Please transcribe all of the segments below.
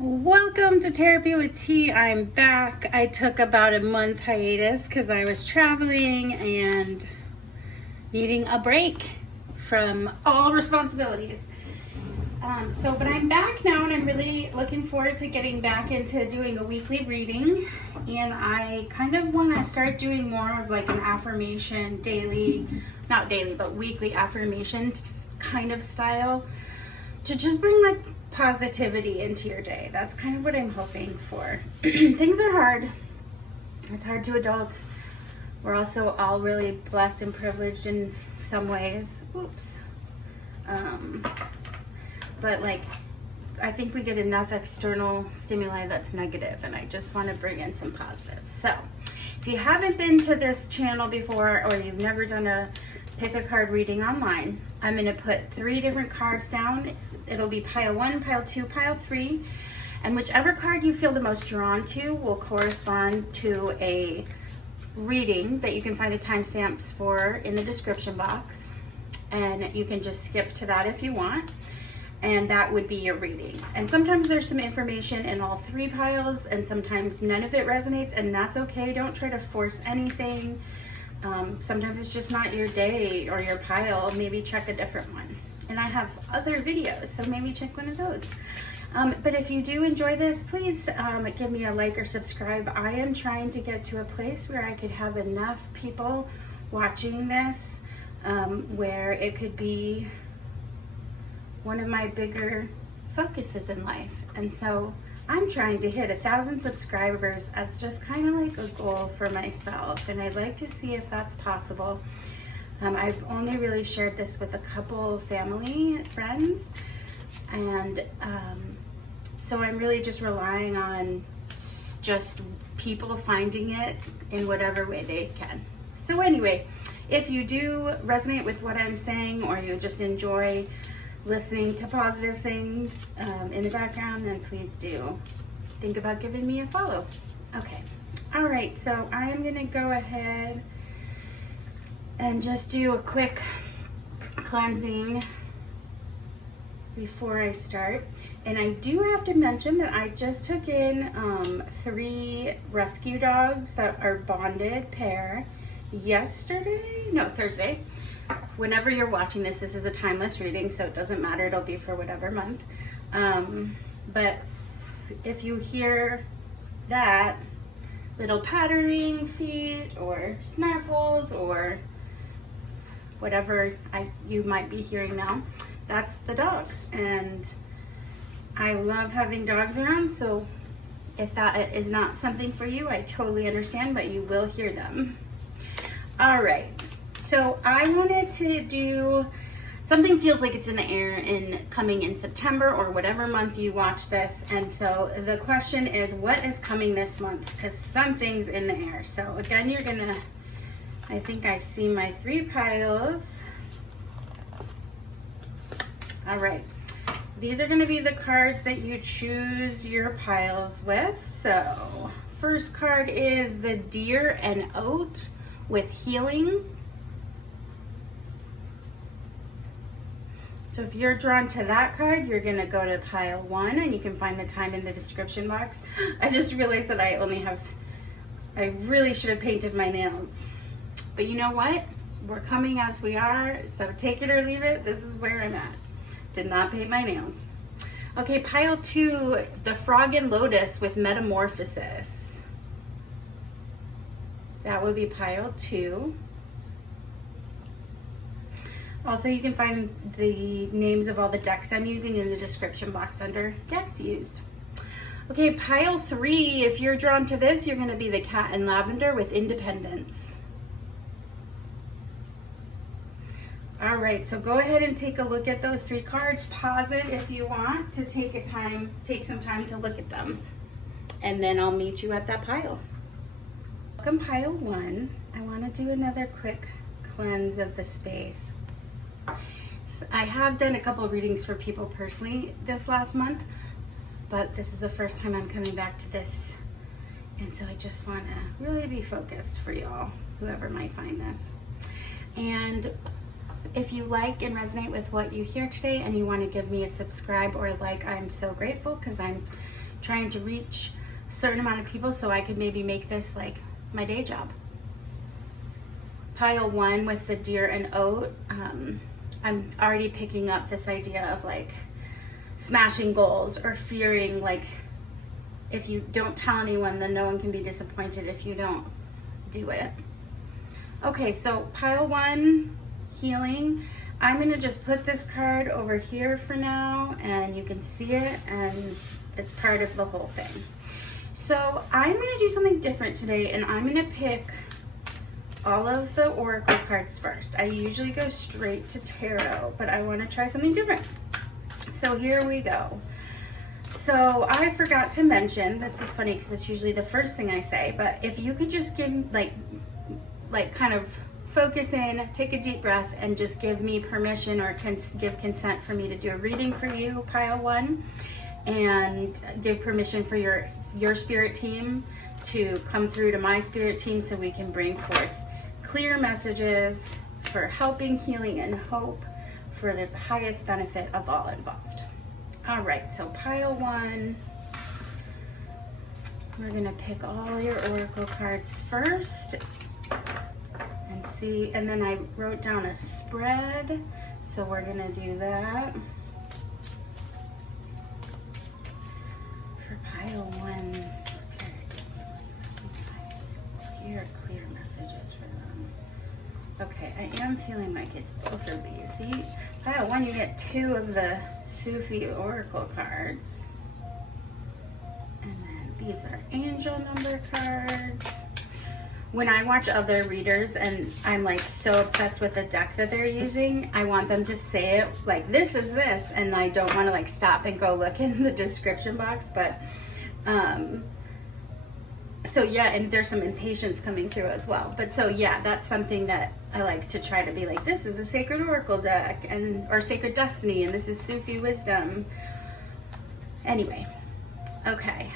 Welcome to Therapy with T. I'm back. I took about a month hiatus because I was traveling and needing a break from all responsibilities. But I'm back now and I'm really looking forward to getting back into doing a weekly reading. And I kind of want to start doing more of like an affirmation daily, not daily, but weekly affirmation kind of style to just bring like positivity into your day. That's kind of what I'm hoping for. Things are hard. It's hard to adult. We're also all really blessed and privileged in some ways. Oops. But like, I think we get enough external stimuli that's negative, and I just want to bring in some positives. So if you haven't been to this channel before, or you've never done a pick a card reading online, I'm going to put 3 different cards down. It'll be pile 1, pile 2, pile 3, and whichever card you feel the most drawn to will correspond to a reading that you can find the timestamps for in the description box, and you can just skip to that if you want, and that would be your reading. And sometimes there's some information in all 3 piles, and sometimes none of it resonates, and that's okay. Don't try to force anything. Sometimes it's just not your day or your pile. Maybe check a different one. And I have other videos, so maybe check one of those. But if you do enjoy this, please give me a like or subscribe. I am trying to get to a place where I could have enough people watching this where it could be one of my bigger focuses in life. And so I'm trying to hit 1,000 subscribers as just kind of like a goal for myself, and I'd like to see if that's possible. I've only really shared this with a couple family friends, and so I'm really just relying on just people finding it in whatever way they can. So anyway, if you do resonate with what I'm saying, or you just enjoy listening to positive things in the background, then please do think about giving me a follow. Okay, all right, so I'm gonna go ahead and just do a quick cleansing before I start. And I do have to mention that I just took in 3 rescue dogs that are bonded pair Thursday. Whenever you're watching this, this is a timeless reading, so it doesn't matter. It'll be for whatever month. But if you hear that little pattering feet or snuffles or whatever you might be hearing now, that's the dogs. And I love having dogs around, so if that is not something for you, I totally understand, but you will hear them. All right. So I wanted to do something feels like it's in the air in coming in September or whatever month you watch this. And so the question is, what is coming this month? Because something's in the air. So again, you're gonna, I think I see my 3 piles. All right. These are gonna be the cards that you choose your piles with. So first card is the Deer and Oat with Healing. So if you're drawn to that card, you're gonna go to pile 1, and you can find the time in the description box. I just realized that I really should have painted my nails. But you know what? We're coming as we are, so take it or leave it. This is where I'm at. Did not paint my nails. Okay, pile 2, the Frog and Lotus with Metamorphosis. That would be pile 2. Also, you can find the names of all the decks I'm using in the description box under decks used. Okay, pile 3, if you're drawn to this, you're gonna be the Cat and Lavender with Independence. All right, so go ahead and take a look at those 3 cards. Pause it if you want to take some time to look at them. And then I'll meet you at that pile. Welcome pile 1. I wanna do another quick cleanse of the space. I have done a couple of readings for people personally this last month, but this is the first time I'm coming back to this. And so I just want to really be focused for y'all, whoever might find this. And if you like and resonate with what you hear today and you want to give me a subscribe or a like, I'm so grateful, because I'm trying to reach a certain amount of people so I could maybe make this like my day job. Pile 1 with the deer and oat, I'm already picking up this idea of like smashing goals or fearing like if you don't tell anyone, then no one can be disappointed if you don't do it. Okay, so pile 1, healing. I'm gonna just put this card over here for now, and you can see it, and it's part of the whole thing. So I'm gonna do something different today, and I'm gonna pick all of the oracle cards first. I usually go straight to tarot, but I wanna try something different. So here we go. So I forgot to mention, this is funny because it's usually the first thing I say, but if you could just give like kind of focus in, take a deep breath, and just give me permission or give consent for me to do a reading for you, pile 1, and give permission for your spirit team to come through to my spirit team so we can bring forth clear messages for helping, healing, and hope for the highest benefit of all involved. All right, so pile 1, we're gonna pick all your oracle cards first and see, and then I wrote down a spread, so we're gonna do that. For pile 1, clear messages for them. Okay, I am feeling like it's both of these. See, pile 1, you get 2 of the Sufi oracle cards. And then these are angel number cards. When I watch other readers and I'm like so obsessed with the deck that they're using, I want them to say it like, this is this, and I don't want to like stop and go look in the description box, but so yeah, and there's some impatience coming through as well. But so yeah, that's something that I like to try to be like, this is a sacred oracle deck, and or sacred destiny, and this is Sufi wisdom. Anyway, okay,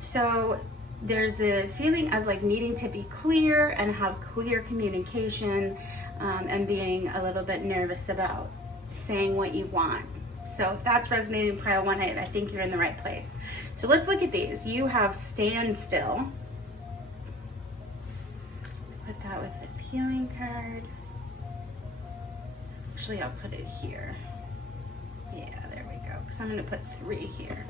so there's a feeling of like needing to be clear and have clear communication, and being a little bit nervous about saying what you want. So if that's resonating pile 1, I think you're in the right place. So let's look at these. You have stand still. Put that with this healing card. Actually, I'll put it here. Yeah, there we go. Because I'm going to put 3 here.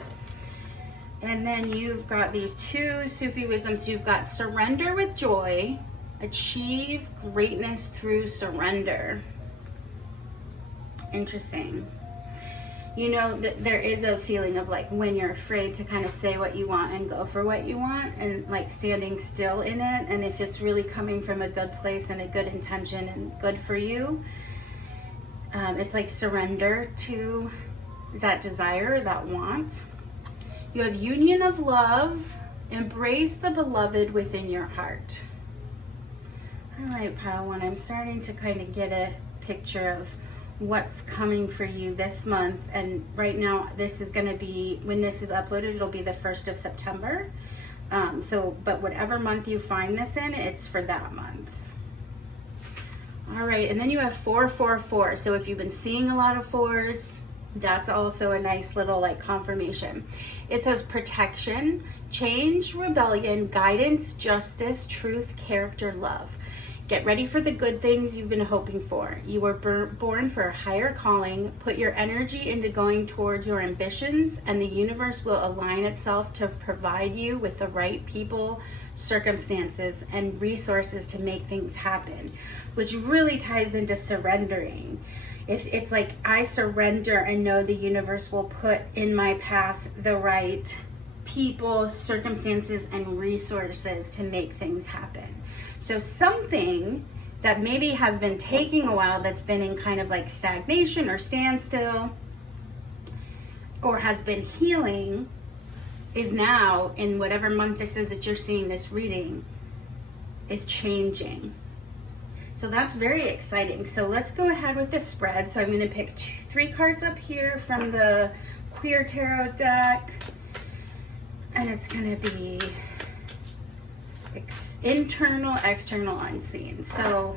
And then you've got these 2 Sufi wisdoms. You've got surrender with joy, achieve greatness through surrender. Interesting. You know, that there is a feeling of like when you're afraid to kind of say what you want and go for what you want, and like standing still in it. And if it's really coming from a good place and a good intention and good for you, it's like surrender to that desire, that want. You have union of love, embrace the beloved within your heart. All right, pile 1, I'm starting to kind of get a picture of what's coming for you this month. And right now, this is going to be, when this is uploaded, it'll be the 1st of September. But whatever month you find this in, it's for that month. All right, and then you have 4, 4, 4. So if you've been seeing a lot of 4s, that's also a nice little like confirmation. It says protection, change, rebellion, guidance, justice, truth, character, love. Get ready for the good things you've been hoping for. You were born for a higher calling. Put your energy into going towards your ambitions, and the universe will align itself to provide you with the right people, circumstances, and resources to make things happen, which really ties into surrendering. If it's like, I surrender and know the universe will put in my path the right people, circumstances, and resources to make things happen. So something that maybe has been taking a while, that's been in kind of like stagnation or standstill, or has been healing, is now, in whatever month this is that you're seeing this reading, is changing. So that's very exciting. So let's go ahead with this spread. So I'm going to pick 3 cards up here from the Queer Tarot deck. And it's going to be internal, external, unseen. So,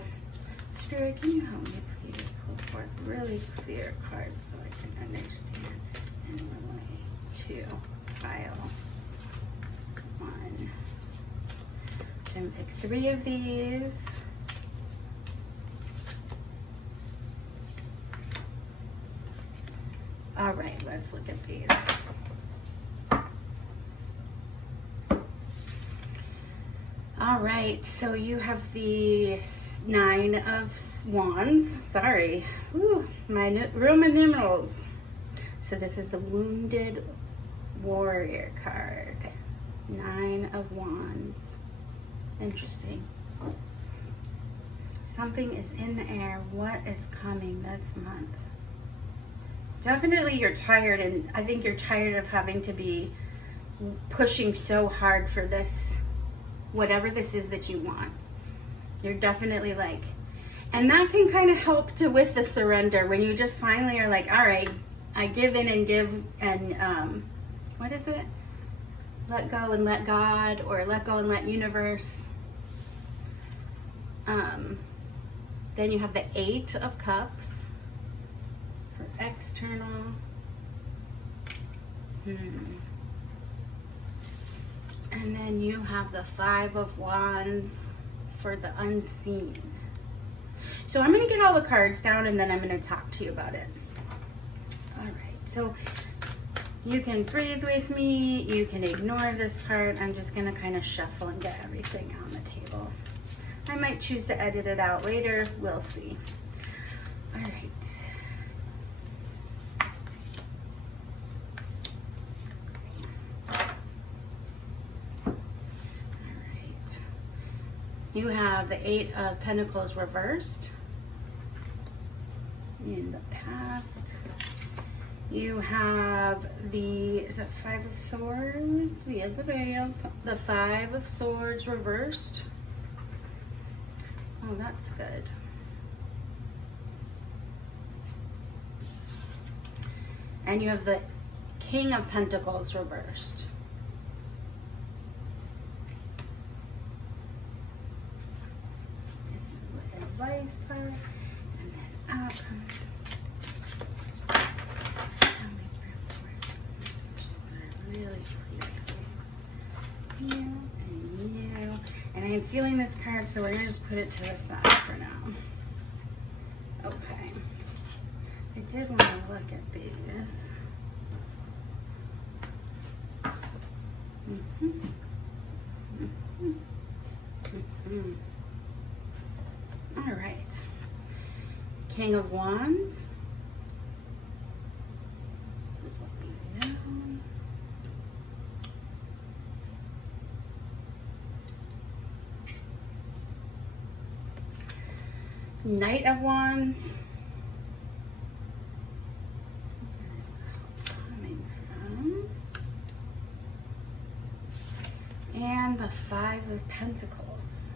Spirit, can you help me please pull forth really clear cards so I can understand and relate to pile Then pick 3 of these. All right, let's look at these. All right, so you have the 9 of Wands. Sorry, ooh, my Roman numerals. So this is the Wounded Warrior card. 9 of Wands. Interesting. Something is in the air. What is coming this month? Definitely you're tired, and I think you're tired of having to be pushing so hard for this, whatever this is that you want. You're definitely like, and that can kind of help to with the surrender when you just finally are like, all right, I give in and give, and what is it? Let go and let God, or let go and let universe. Then you have the 8 of Cups for external. And then you have the 5 of Wands for the unseen. So I'm going to get all the cards down and then I'm going to talk to you about it. All right, so you can breathe with me, you can ignore this part. I'm just going to kind of shuffle and get everything on the table. I might choose to edit it out later, we'll see. All right. You have the 8 of Pentacles reversed in the past. You have the, is it 5 of Swords? Yeah, the 5 of Swords reversed. Oh, that's good. And you have the King of Pentacles reversed. Advice part, and then outcome. Really clear. You and you. And I am feeling this card, so we're gonna just put it to the side for now. Okay. I did want to look at these. All right. King of Wands. This is what we know. Knight of Wands. Where's that coming from? And the 5 of Pentacles.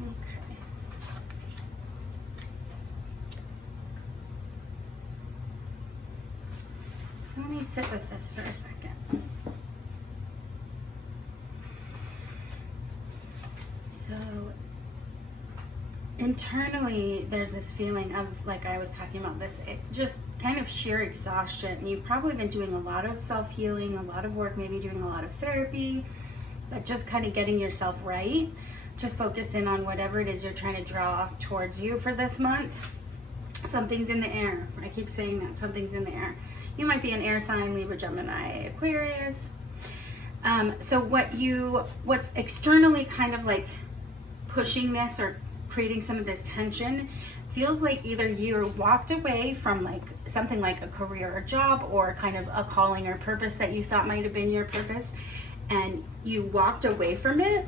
Okay. Let me sit with this for a second. So internally there's this feeling of, like I was talking about, this just kind of sheer exhaustion. You've probably been doing a lot of self-healing, a lot of work, maybe doing a lot of therapy, but just kind of getting yourself right to focus in on whatever it is you're trying to draw towards you for this month. Something's in the air. I keep saying that, something's in the air. You might be an air sign, Libra, Gemini, Aquarius. So what's externally kind of like pushing this or creating some of this tension feels like either you walked away from like something like a career or job, or kind of a calling or purpose that you thought might have been your purpose, and you walked away from it.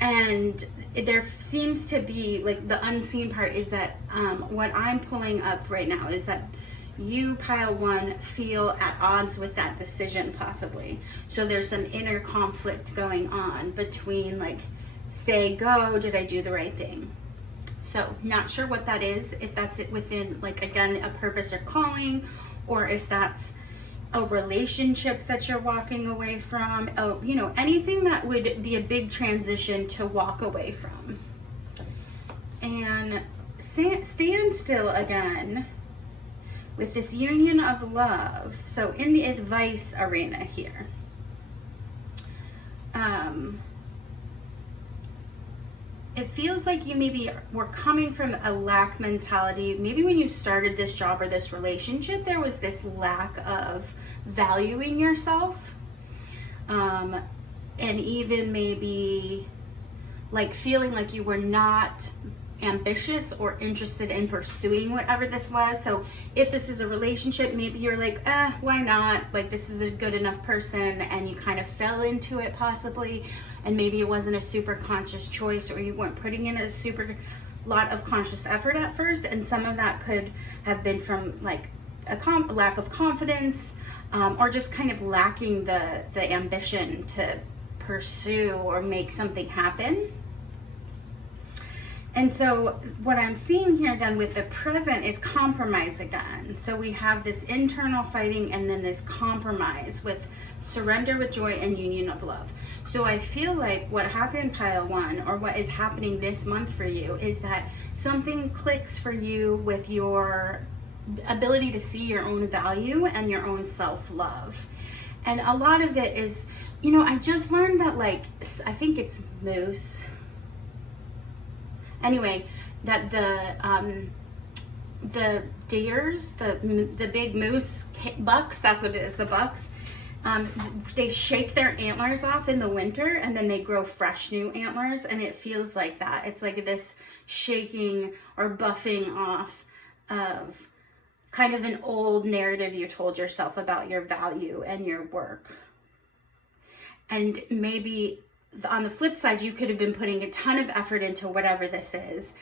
And there seems to be, like, the unseen part is that what I'm pulling up right now is that you, pile 1, feel at odds with that decision possibly. So there's some inner conflict going on between like, stay, go, did I do the right thing? So not sure what that is, if that's it within, like, again, a purpose or calling, or if that's a relationship that you're walking away from, you know, anything that would be a big transition to walk away from. And stand still again with this union of love, so in the advice arena here, it feels like you maybe were coming from a lack mentality. Maybe when you started this job or this relationship, there was this lack of valuing yourself. And even maybe like feeling like you were not ambitious or interested in pursuing whatever this was. So if this is a relationship, maybe you're like, why not? Like, this is a good enough person, and you kind of fell into it possibly, and maybe it wasn't a super conscious choice, or you weren't putting in a super lot of conscious effort at first, and some of that could have been from like a lack of confidence, or just kind of lacking the ambition to pursue or make something happen. And so what I'm seeing here then with the present is compromise again. So we have this internal fighting and then this compromise with surrender with joy and union of love. So I feel like what happened, pile one, or what is happening this month for you, is that something clicks for you with your ability to see your own value and your own self-love. And a lot of it is, you know, I just learned that, like, I think it's moose. Anyway, that the deers, the big moose bucks, that's what it is, the bucks, they shake their antlers off in the winter and then they grow fresh new antlers, and it feels like that. It's like this shaking or buffing off of kind of an old narrative you told yourself about your value and your work. And maybe on the flip side, you could have been putting a ton of effort into whatever this is,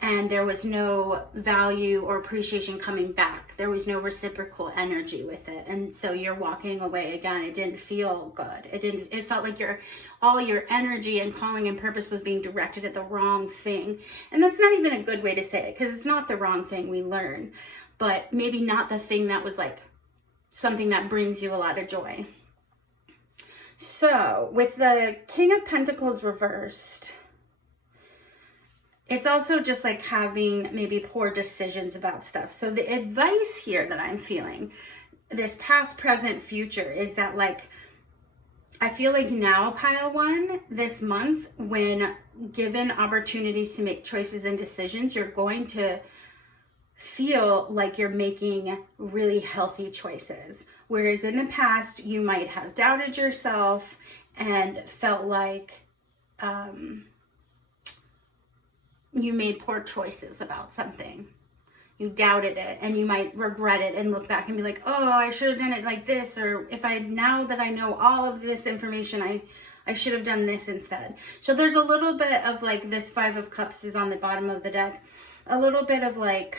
and there was no value or appreciation coming back. There was no reciprocal energy with it. And so you're walking away again. It didn't feel good. It felt like all your energy and calling and purpose was being directed at the wrong thing. And that's not even a good way to say it, because it's not the wrong thing, we learn, but maybe not the thing that was like something that brings you a lot of joy. So with the King of Pentacles reversed, it's also just like having maybe poor decisions about stuff. So the advice here that I'm feeling, this past, present, future, is that, like, I feel like now, pile one, this month, when given opportunities to make choices and decisions, you're going to feel like you're making really healthy choices. Whereas in the past, you might have doubted yourself and felt like you made poor choices about something. You doubted it, and you might regret it and look back and be like, oh, I should have done it like this, or now that I know all of this information, I should have done this instead. So there's a little bit of like this Five of Cups is on the bottom of the deck. A little bit of like,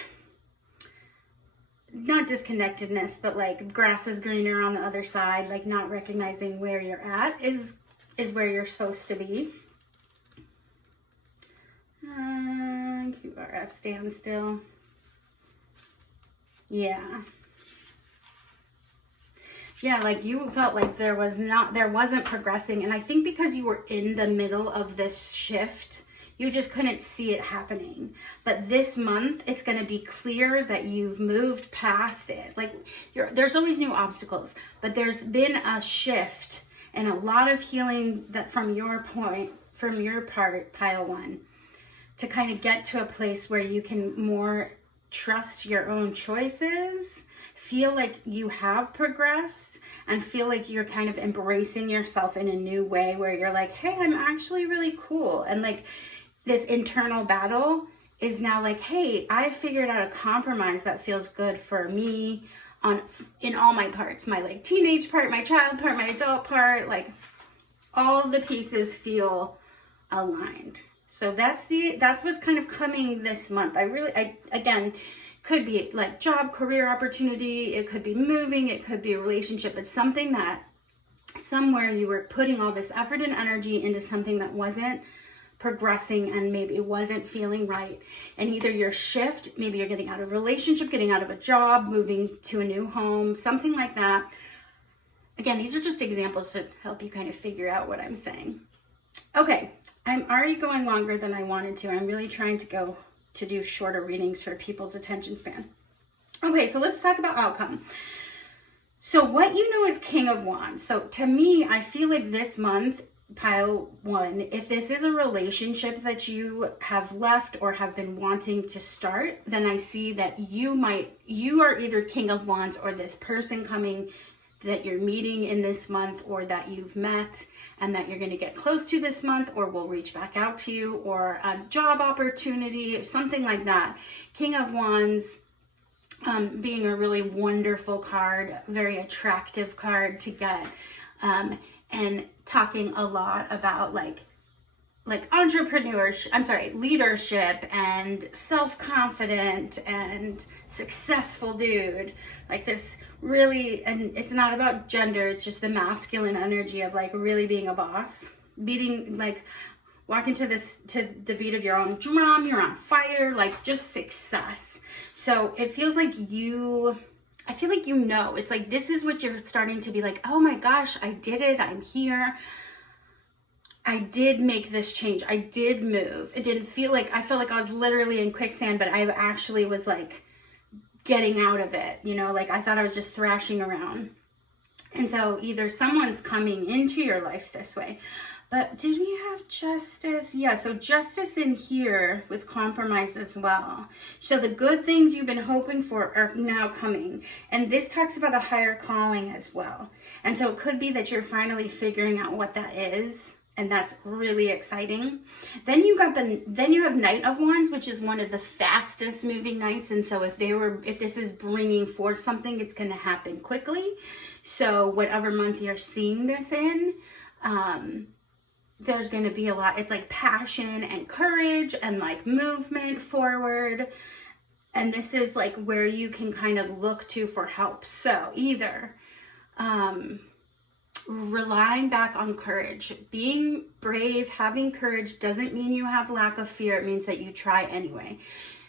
not disconnectedness, but like grass is greener on the other side, like not recognizing where you're at is where you're supposed to be. QRS standstill. Yeah, like you felt like there wasn't progressing, and I think because you were in the middle of this shift, you just couldn't see it happening. But this month, it's going to be clear that you've moved past it. Like, there's always new obstacles, but there's been a shift and a lot of healing that from your part, pile one, to kind of get to a place where you can more trust your own choices, feel like you have progressed, and feel like you're kind of embracing yourself in a new way where you're like, hey, I'm actually really cool. And like, this internal battle is now like, hey, I figured out a compromise that feels good for me in all my parts, my like teenage part, my child part, my adult part, like all of the pieces feel aligned. So that's what's kind of coming this month. Again, could be like job, career opportunity, it could be moving, it could be a relationship. It's something that somewhere you were putting all this effort and energy into something that wasn't progressing and maybe it wasn't feeling right. And either your shift, maybe you're getting out of a relationship, getting out of a job, moving to a new home, something like that. Again, these are just examples to help you kind of figure out what I'm saying. Okay, I'm already going longer than I wanted to. I'm really trying to do shorter readings for people's attention span. Okay, so let's talk about outcome. So what you know is King of Wands. So to me, I feel like this month, pile one, if this is a relationship that you have left or have been wanting to start, then I see that you are either King of Wands, or this person coming that you're meeting in this month, or that you've met and that you're going to get close to this month, or will reach back out to you, or a job opportunity, something like that. King of Wands being a really wonderful card, very attractive card to get, and talking a lot about like entrepreneurship, leadership and self-confident and successful dude. Like this really, and it's not about gender, it's just the masculine energy of like really being a boss, walking to the beat of your own drum, you're on fire, like just success. So it feels like I feel like it's like this is what you're starting to be like, oh my gosh, I did it, I'm here. I did make this change. I did move. I felt like I was literally in quicksand, but I actually was like getting out of it, like I thought I was just thrashing around. And so either someone's coming into your life this way. But did we have justice? Yeah, so justice in here with compromise as well. So the good things you've been hoping for are now coming. And this talks about a higher calling as well. And so it could be that you're finally figuring out what that is. And that's really exciting. Then you have Knight of Wands, which is one of the fastest moving knights. And so if this is bringing forth something, it's going to happen quickly. So whatever month you're seeing this in, there's going to be a lot. It's like passion and courage and like movement forward. And this is like where you can kind of look to for help. So either relying back on courage, being brave, having courage doesn't mean you have lack of fear. It means that you try anyway.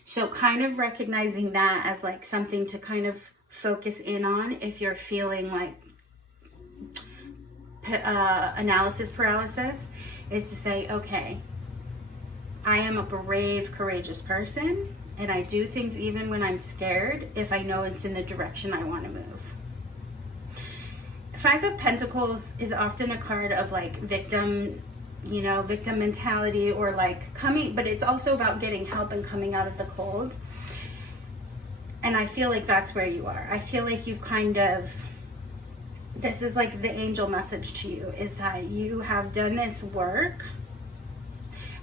So kind of recognizing that as like something to kind of focus in on if you're feeling like analysis paralysis, is to say, okay, I am a brave, courageous person, and I do things even when I'm scared if I know it's in the direction I want to move. Five of Pentacles is often a card of like victim mentality, or like coming, but it's also about getting help and coming out of the cold. And I feel like that's where you are. I feel like you've this is like the angel message to you, is that you have done this work.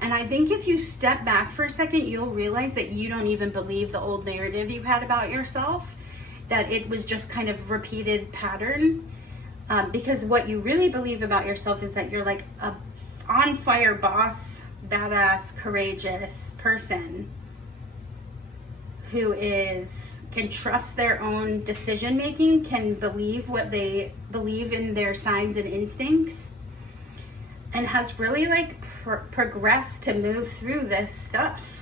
And I think if you step back for a second, you'll realize that you don't even believe the old narrative you had about yourself, that it was just kind of repeated pattern. Because what you really believe about yourself is that you're like a on fire boss, badass, courageous person who can trust their own decision making, can believe what they believe in their signs and instincts, and has really like progressed to move through this stuff.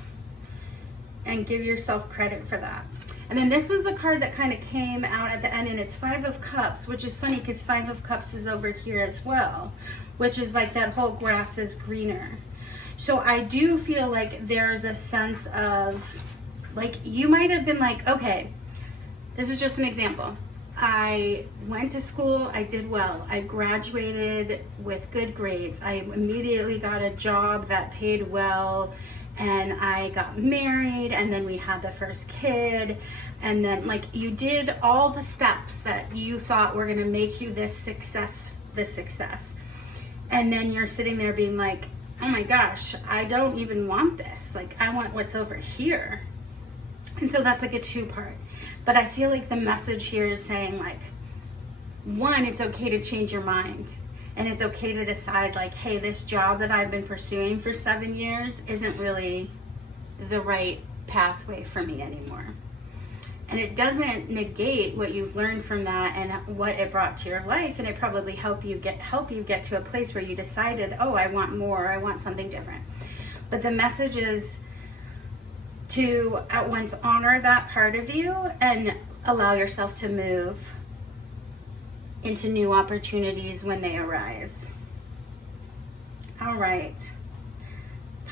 And give yourself credit for that. And then this was the card that kind of came out at the end, and it's Five of Cups, which is funny because Five of Cups is over here as well, which is like that whole grass is greener. So I do feel like there's a sense of like, you might have been like, okay, this is just an example. I went to school, I did well, I graduated with good grades, I immediately got a job that paid well, and I got married, and then we had the first kid, and then like you did all the steps that you thought were gonna make you this success. And then you're sitting there being like, oh my gosh, I don't even want this. Like, I want what's over here. And so that's like a two-part. But I feel like the message here is saying like, one, it's okay to change your mind. And it's okay to decide like, hey, this job that I've been pursuing for 7 years isn't really the right pathway for me anymore. And it doesn't negate what you've learned from that and what it brought to your life. And it probably help you get to a place where you decided, oh, I want more, I want something different. But the message is to at once honor that part of you and allow yourself to move into new opportunities when they arise. All right.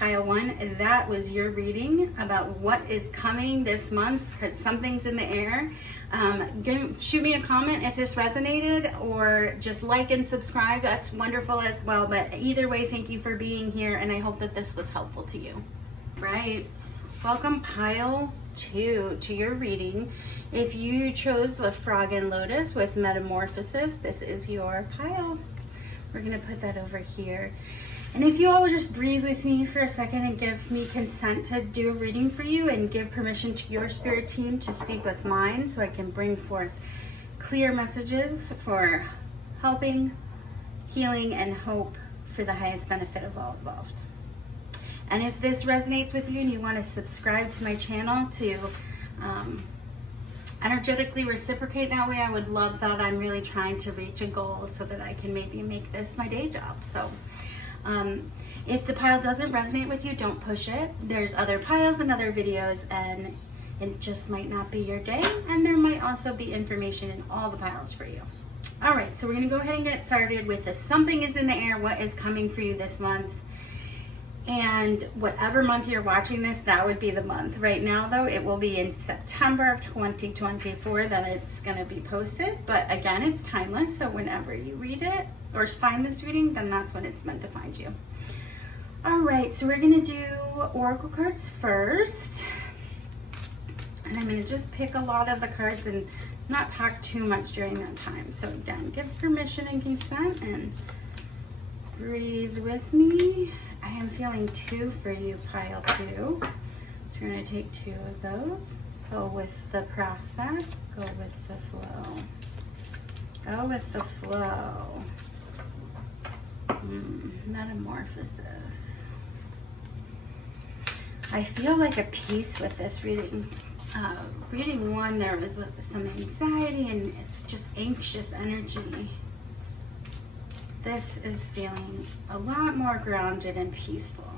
Pile 1, that was your reading about what is coming this month, because something's in the air. Shoot me a comment if this resonated, or just like and subscribe. That's wonderful as well. But either way, thank you for being here, and I hope that this was helpful to you. Right. Welcome, Pile 2, to your reading. If you chose the Frog and Lotus with Metamorphosis, this is your pile. We're going to put that over here. And if you all would just breathe with me for a second and give me consent to do a reading for you, and give permission to your spirit team to speak with mine, so I can bring forth clear messages for helping, healing, and hope for the highest benefit of all involved. And if this resonates with you and you want to subscribe to my channel to energetically reciprocate that way, I would love that. I'm really trying to reach a goal so that I can maybe make this my day job. So if the pile doesn't resonate with you, don't push it. There's other piles and other videos, and it just might not be your day. And there might also be information in all the piles for you. All right, so we're going to go ahead and get started with this. Something is in the air. What is coming for you this month? And whatever month you're watching this, that would be the month. Right now, though, it will be in September of 2024 that it's going to be posted. But again, it's timeless. So whenever you read it or find this reading, then that's when it's meant to find you. All right, so we're going to do oracle cards first. And I'm going to just pick a lot of the cards and not talk too much during that time. So again, give permission and consent and breathe with me. I am feeling 2 for you, pile 2. So we're going to take 2 of those. Go with the process. Go with the flow. Go with the flow. Metamorphosis. I feel like a peace with this reading. Reading 1, there was some anxiety and it's just anxious energy. This is feeling a lot more grounded and peaceful.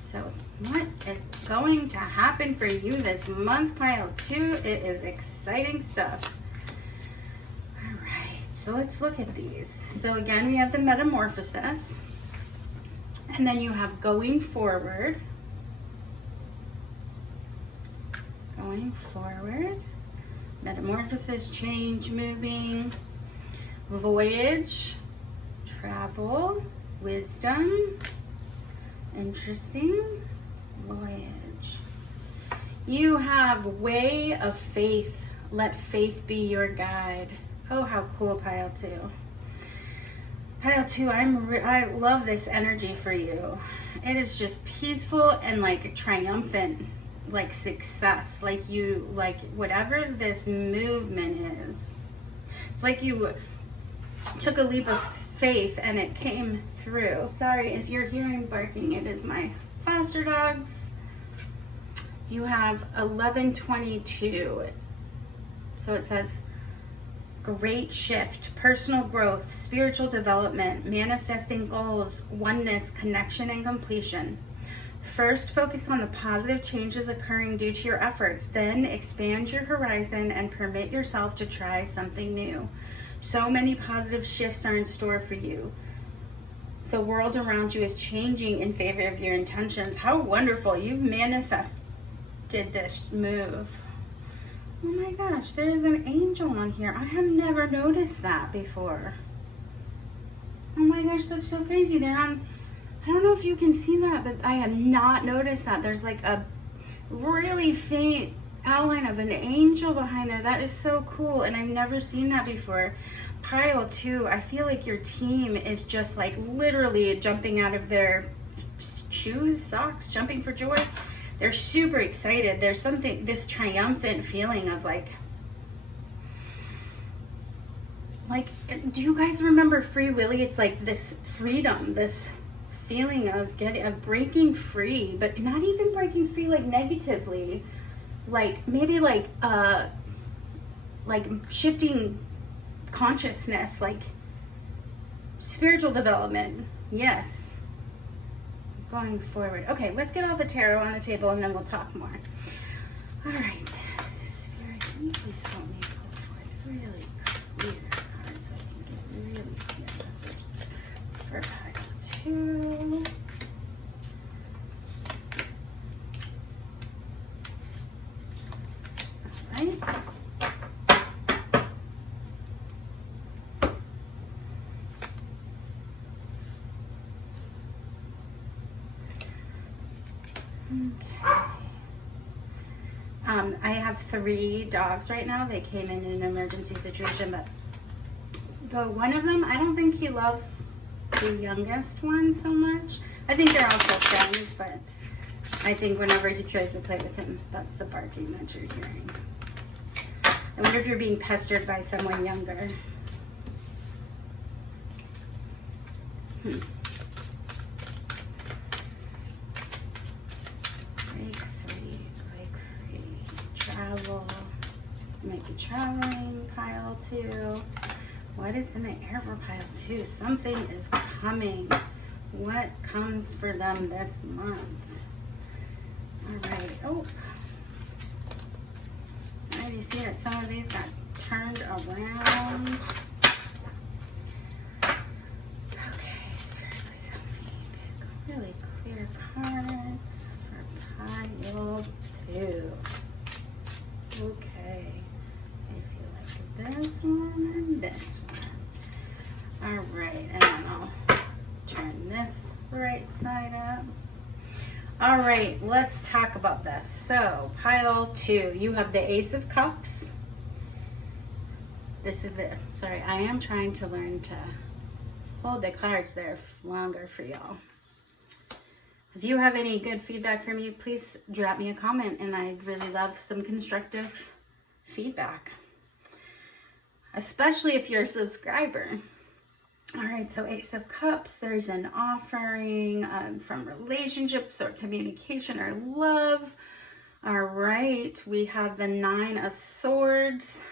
So what is going to happen for you this month, pile 2? It is exciting stuff. All right, so let's look at these. So again, we have the Metamorphosis, and then you have going forward. Going forward. Metamorphosis, change, moving. Voyage, travel, wisdom, interesting, voyage. You have way of faith. Let faith be your guide. Oh, how cool, pile 2. Pile 2, I love this energy for you. It is just peaceful and like triumphant, like success, like whatever this movement is. It's like you took a leap of faith and it came through. Sorry if you're hearing barking, it is my foster dogs. You have 1122. So it says great shift, personal growth, spiritual development, manifesting goals, oneness, connection, and completion. First, focus on the positive changes occurring due to your efforts. Then expand your horizon and permit yourself to try something new. So many positive shifts are in store for you. The world around you is changing in favor of your intentions. How wonderful. You've manifested this move. Oh my gosh, there's an angel on here. I have never noticed that before. Oh my gosh, that's so crazy. They're on, I don't know if you can see that, but I have not noticed that. There's like a really faint outline of an angel behind there. That is so cool, and I've never seen that before. Pile 2, I feel like your team is just like literally jumping out of their shoes, socks, jumping for joy. They're super excited. There's something, this triumphant feeling of like, do you guys remember Free Willy? It's like this freedom, this feeling of breaking free, but not even breaking free like negatively. Like maybe like shifting consciousness, like spiritual development. Yes. Going forward. Okay, let's get all the tarot on the table and then we'll talk more. All right. Spirit, can you please help me pull forth really clear cards so I can get really clear messages for pile 2. Okay. I have 3 dogs right now. They came in an emergency situation, but the one of them, I don't think he loves the youngest one so much. I think they're also friends, but I think whenever he tries to play with him, that's the barking that you're hearing. I wonder if you're being pestered by someone younger. Break free. Travel. You might be traveling, pile 2. What is in the air for pile 2? Something is coming. What comes for them this month? All right. Oh. Now you see that some of these got turned around. Okay, so really clear cards for pile 2. Okay. I feel like this one and this one. All right, and then I'll turn this right side up. All right, let's talk about this. So, pile 2, you have the Ace of Cups. This is sorry, I am trying to learn to hold the cards there longer for y'all. If you have any good feedback from you, please drop me a comment, and I'd really love some constructive feedback, especially if you're a subscriber. All right, so Ace of Cups, there's an offering from relationships or communication or love. All right, we have the 9 of Swords,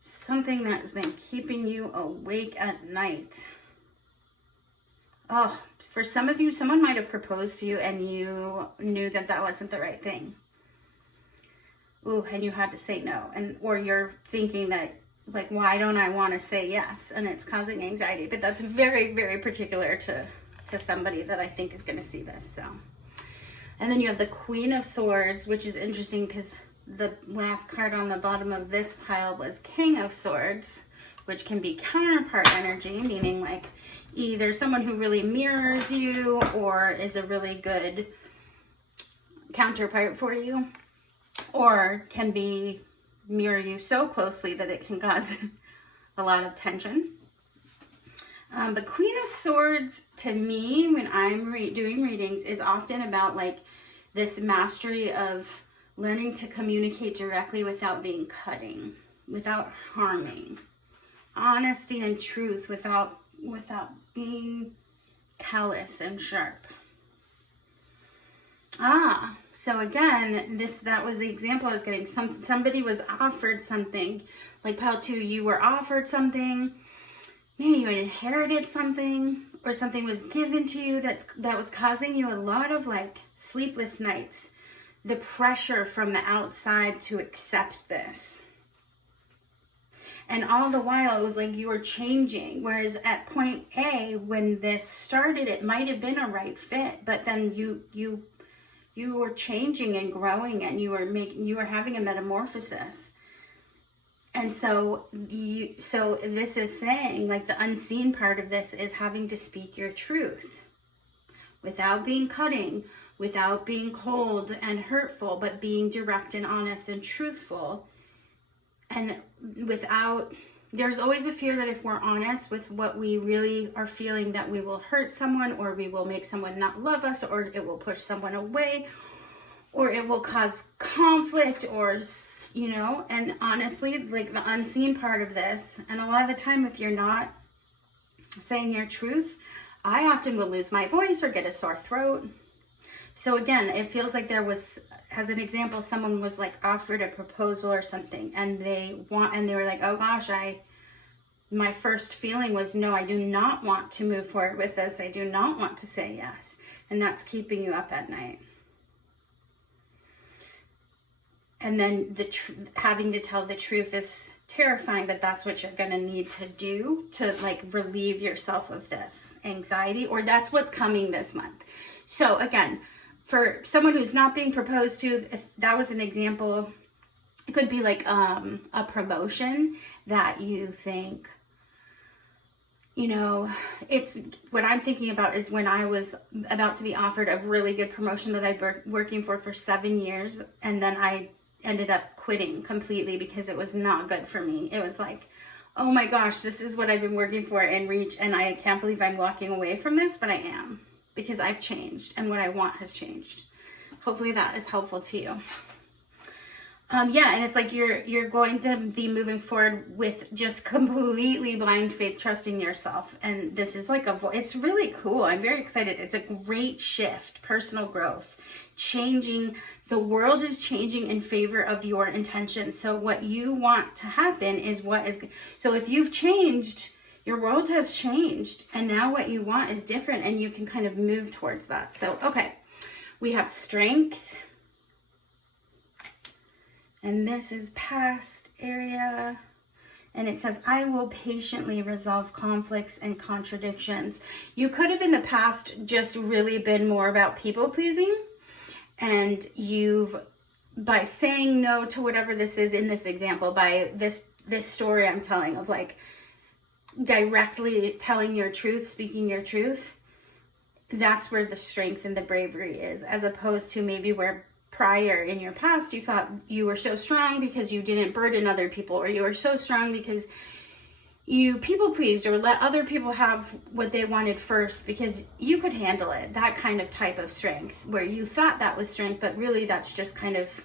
something that's been keeping you awake at night. Oh, for some of you, someone might have proposed to you and you knew that that wasn't the right thing. Ooh, and you had to say no. Or you're thinking that, like, why don't I want to say yes? And it's causing anxiety. But that's very, very particular to somebody that I think is going to see this. So, and then you have the Queen of Swords, which is interesting because the last card on the bottom of this pile was King of Swords, which can be counterpart energy, meaning like either someone who really mirrors you or is a really good counterpart for you, or can be mirror you so closely that it can cause a lot of tension. The Queen of Swords, to me, when I'm doing readings, is often about like this mastery of learning to communicate directly without being cutting, without harming, honesty and truth without being callous and sharp. So again, that was the example I was getting. Somebody was offered something, like pile 2, you were offered something, maybe you inherited something, or something was given to you that was causing you a lot of like sleepless nights. The pressure from the outside to accept this. And all the while, it was like you were changing. Whereas at point A, when this started, it might have been a right fit, but then you were changing and growing, and you were having a metamorphosis. And so this is saying, like, the unseen part of this is having to speak your truth without being cutting, without being cold and hurtful, but being direct and honest and truthful. And there's always a fear that if we're honest with what we really are feeling, that we will hurt someone, or we will make someone not love us, or it will push someone away, or it will cause conflict, or, and honestly, like the unseen part of this, and a lot of the time, if you're not saying your truth, I often will lose my voice or get a sore throat. So again, it feels like there was, as an example, someone was like offered a proposal or something, and they were like, oh gosh, my first feeling was, no, I do not want to move forward with this. I do not want to say yes. And that's keeping you up at night. And then having to tell the truth is terrifying, but that's what you're going to need to do to like relieve yourself of this anxiety, or that's what's coming this month. So again, for someone who's not being proposed to, if that was an example, it could be like a promotion that you think, you know, it's what I'm thinking about is when I was about to be offered a really good promotion that I'd been working for 7 years, and then I ended up quitting completely because it was not good for me. It was like, oh my gosh, this is what I've been working for in reach, and I can't believe I'm walking away from this, but I am, because I've changed and what I want has changed. Hopefully that is helpful to you. Yeah, and it's like you're going to be moving forward with just completely blind faith, trusting yourself. And this is like it's really cool. I'm very excited. It's a great shift, personal growth, changing. The world is changing in favor of your intention. So what you want to happen is so if you've changed, your world has changed, and now what you want is different, and you can kind of move towards that. So, okay, we have strength. And this is past area. And it says, I will patiently resolve conflicts and contradictions. You could have in the past just really been more about people pleasing. And by saying no to whatever this is in this example, by this story I'm telling of like directly telling your truth, speaking your truth, that's where the strength and the bravery is, as opposed to maybe where prior in your past you thought you were so strong because you didn't burden other people, or you were so strong because you people pleased or let other people have what they wanted first because you could handle it. That kind of type of strength where you thought that was strength, but really that's just kind of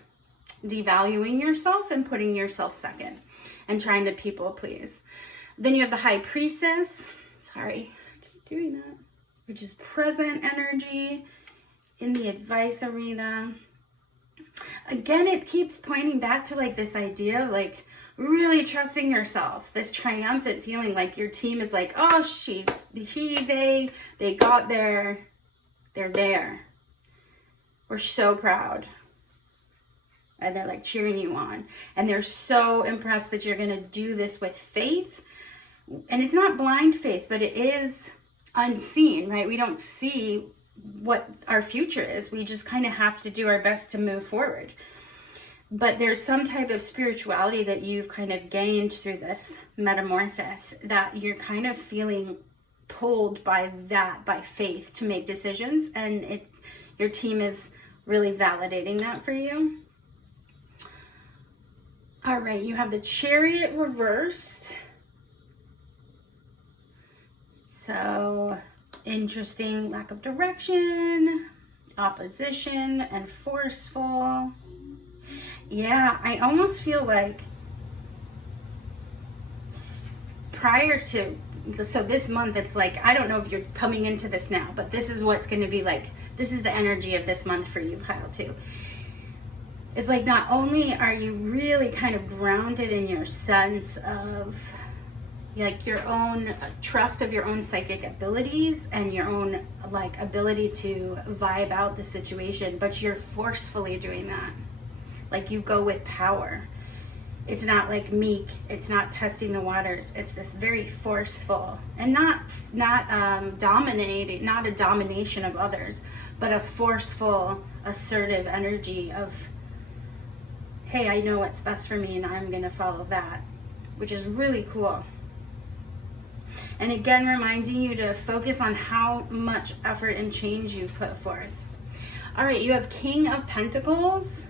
devaluing yourself and putting yourself second and trying to people please. Then you have the High Priestess. Sorry, I keep doing that. Which is present energy in the advice arena. Again, it keeps pointing back to like this idea of like really trusting yourself, this triumphant feeling like your team is like, oh, they got there, they're there. We're so proud. And they're like cheering you on. And they're so impressed that you're going to do this with faith. And it's not blind faith, but it is unseen, right? We don't see what our future is. We just kind of have to do our best to move forward. But there's some type of spirituality that you've kind of gained through this metamorphosis that you're kind of feeling pulled by faith to make decisions. And your team is really validating that for you. All right, you have the Chariot reversed. So interesting, lack of direction, opposition, and forceful. Yeah, I almost feel like prior to, so this month, it's like, I don't know if you're coming into this now, but this is what's going to be like, this is the energy of this month for you, pile 2. It's like not only are you really kind of grounded in your sense of like your own trust of your own psychic abilities and your own like ability to vibe out the situation, but you're forcefully doing that. Like you go with power. It's not like meek. It's not testing the waters. It's this very forceful and not dominating, not a domination of others, but a forceful, assertive energy of, hey, I know what's best for me and I'm going to follow that, which is really cool. And again, reminding you to focus on how much effort and change you've put forth. All right, you have King of Pentacles.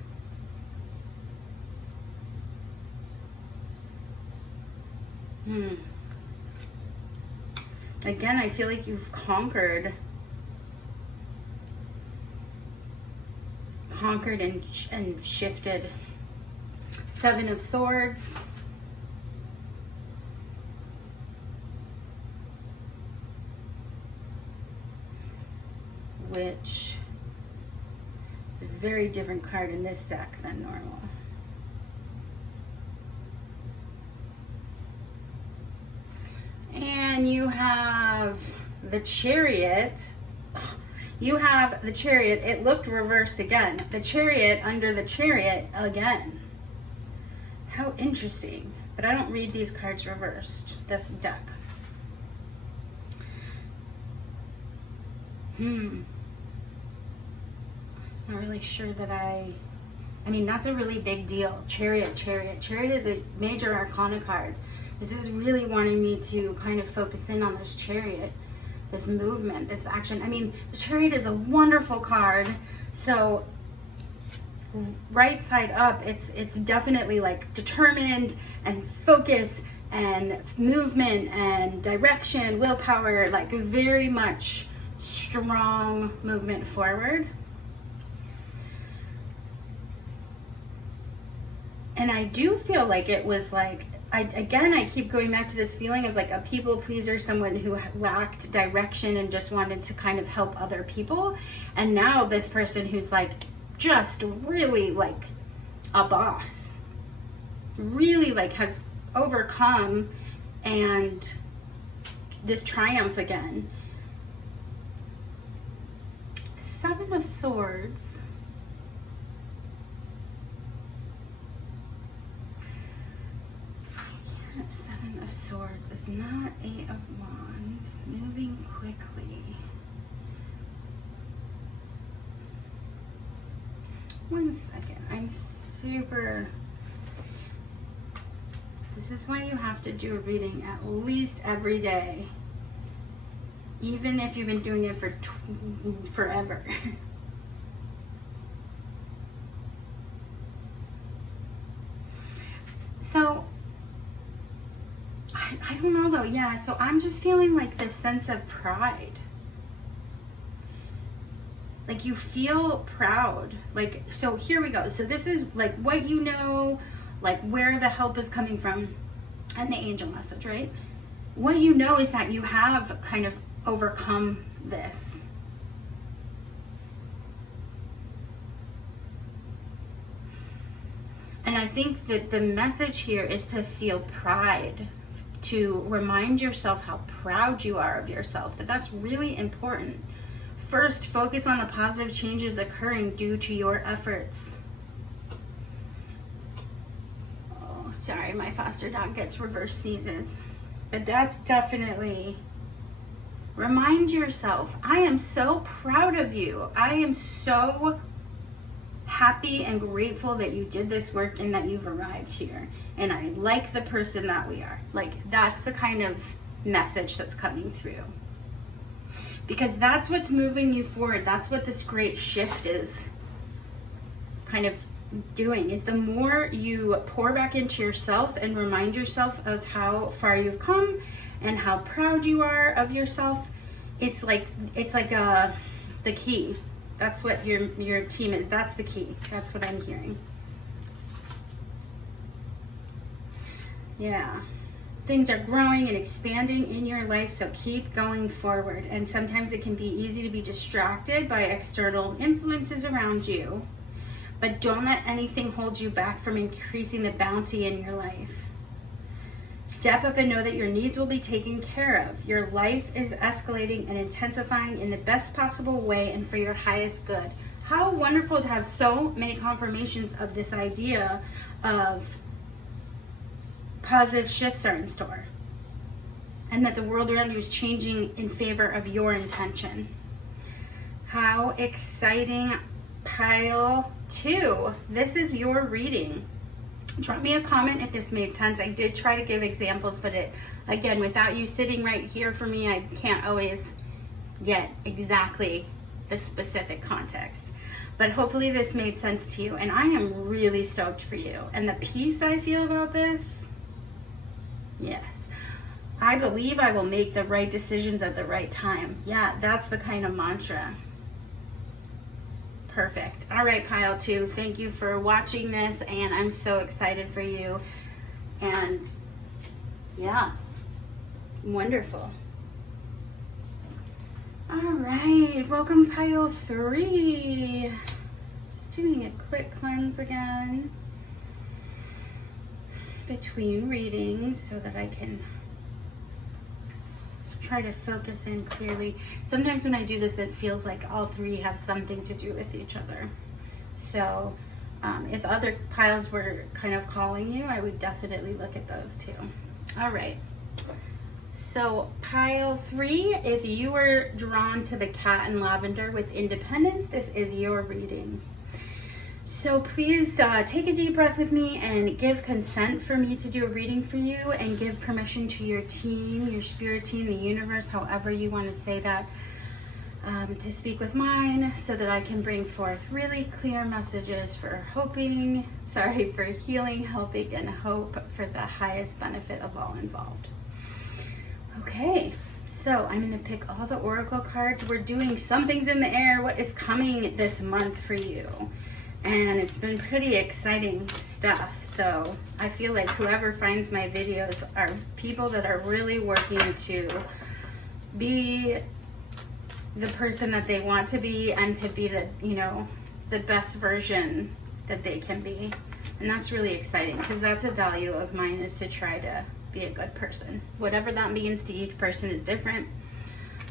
Again, I feel like you've conquered and shifted. 7 of Swords. Which is a very different card in this deck than normal. And you have the Chariot. You have the Chariot. It looked reversed again. The Chariot under the Chariot again. How interesting. But I don't read these cards reversed. This deck. Not really sure that I mean, that's a really big deal. Chariot. Chariot is a major arcana card. This is really wanting me to kind of focus in on this Chariot, this movement, this action. I mean, the Chariot is a wonderful card. So right side up, it's definitely like determined and focus and movement and direction, willpower, like very much strong movement forward. And I do feel like it was like, I keep going back to this feeling of like a people pleaser, someone who lacked direction and just wanted to kind of help other people. And now this person who's like just really like a boss, really like has overcome and this triumph again. The Seven of Swords. Seven of Swords is not Eight of Wands. Moving quickly. One second. I'm super... This is why you have to do a reading at least every day. Even if you've been doing it for forever. So... I don't know though, yeah, so I'm just feeling like this sense of pride. Like you feel proud. Like, so here we go. So this is like what you know, like where the help is coming from and the angel message, right? What you know is that you have kind of overcome this. And I think that the message here is to feel pride. To remind yourself how proud you are of yourself, that's really important. First, focus on the positive changes occurring due to your efforts. Oh, sorry, my foster dog gets reverse sneezes. But that's definitely, remind yourself, I am so proud of you. I am so happy and grateful that you did this work and that you've arrived here. And I like the person that we are. Like, that's the kind of message that's coming through. Because that's what's moving you forward. That's what this great shift is kind of doing, is the more you pour back into yourself and remind yourself of how far you've come and how proud you are of yourself, it's like the key. That's what your team is. That's the key. That's what I'm hearing. Yeah. Things are growing and expanding in your life, so keep going forward. And sometimes it can be easy to be distracted by external influences around you, but don't let anything hold you back from increasing the bounty in your life. Step up and know that your needs will be taken care of. Your life is escalating and intensifying in the best possible way and for your highest good. How wonderful to have so many confirmations of this idea of positive shifts are in store. And that the world around you is changing in favor of your intention. How exciting, pile 2. This is your reading. Drop me a comment if this made sense. I did try to give examples, but again, without you sitting right here for me, I can't always get exactly the specific context. But hopefully this made sense to you, and I am really stoked for you. And the peace I feel about this, yes. I believe I will make the right decisions at the right time. Yeah, that's the kind of mantra. Perfect. All right, pile 2, thank you for watching this, and I'm so excited for you. And yeah, wonderful. All right, welcome pile 3. Just doing a quick cleanse again between readings so that I can try to focus in clearly. Sometimes when I do this, it feels like all 3 have something to do with each other. So if other piles were kind of calling you, I would definitely look at those too. All right. So pile 3, if you were drawn to the cat and lavender with independence, this is your reading. So please take a deep breath with me and give consent for me to do a reading for you, and give permission to your team, your spirit team, the universe, however you want to say that, to speak with mine so that I can bring forth really clear messages for healing, helping, and hope for the highest benefit of all involved. Okay, so I'm going to pick all the oracle cards. We're doing Something's in the Air. What is coming this month for you? And it's been pretty exciting stuff. So I feel like whoever finds my videos are people that are really working to be the person that they want to be, and to be the, you know, the best version that they can be. And that's really exciting, because that's a value of mine, is to try to be a good person. Whatever that means to each person is different.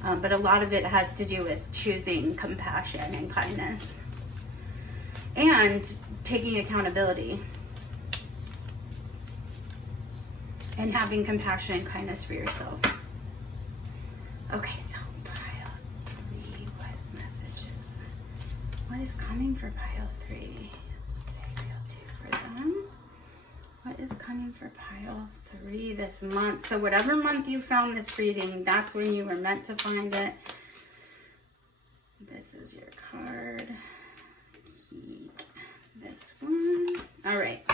But a lot of it has to do with choosing compassion and kindness, and taking accountability, and having compassion and kindness for yourself. Okay, so pile 3, what messages? What is coming for pile 3? Okay, pile 2 for them. What is coming for pile 3 this month? So whatever month you found this reading, that's when you were meant to find it. This is your card. This one. All right.